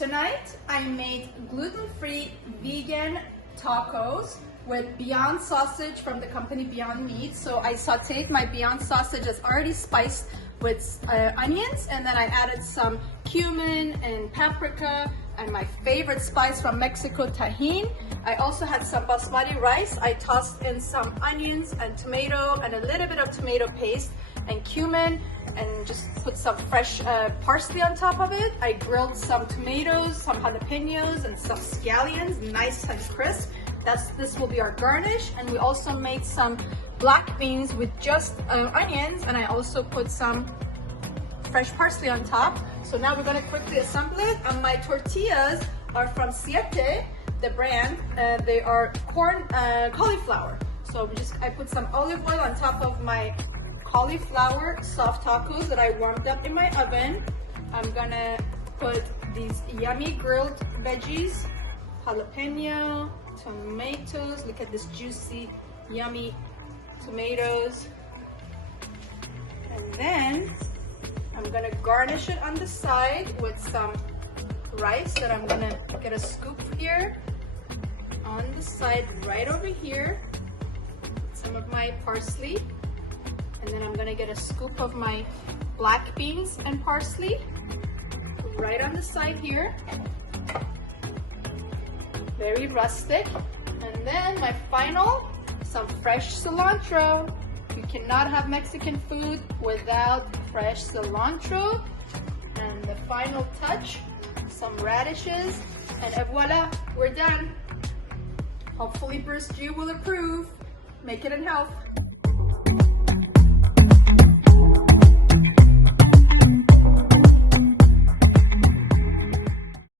Tonight I made gluten-free vegan tacos with Beyond sausage from the company Beyond Meat. So I sauteed my Beyond sausage that's already spiced with onions, and then I added some cumin and paprika and my favorite spice from Mexico, TAJIN. I also had some basmati rice. I tossed in some onions and tomato and a little bit of tomato paste and cumin, and just put some fresh parsley on top of it. I grilled some tomatoes, some jalapenos, and some scallions, nice and crisp. This will be our garnish. And we also made some black beans with just onions, and I also put some fresh parsley on top. So now we're gonna quickly assemble it. My tortillas are from SIESTA, the brand. They are cauliflower. So I put some olive oil on top of my cauliflower soft tacos that I warmed up in my oven. I'm gonna put these yummy grilled veggies, jalapeno, tomatoes. Look at this juicy, yummy tomatoes. And then I'm gonna garnish it on the side with some rice that I'm gonna get a scoop here on the side right over here. Some of my parsley. And then I'm gonna get a scoop of my black beans and parsley right on the side here. Very rustic. And then my final, some fresh cilantro. You cannot have Mexican food without fresh cilantro. And the final touch, some radishes. And voila, we're done. Hopefully Bruce G will approve. Make it in health.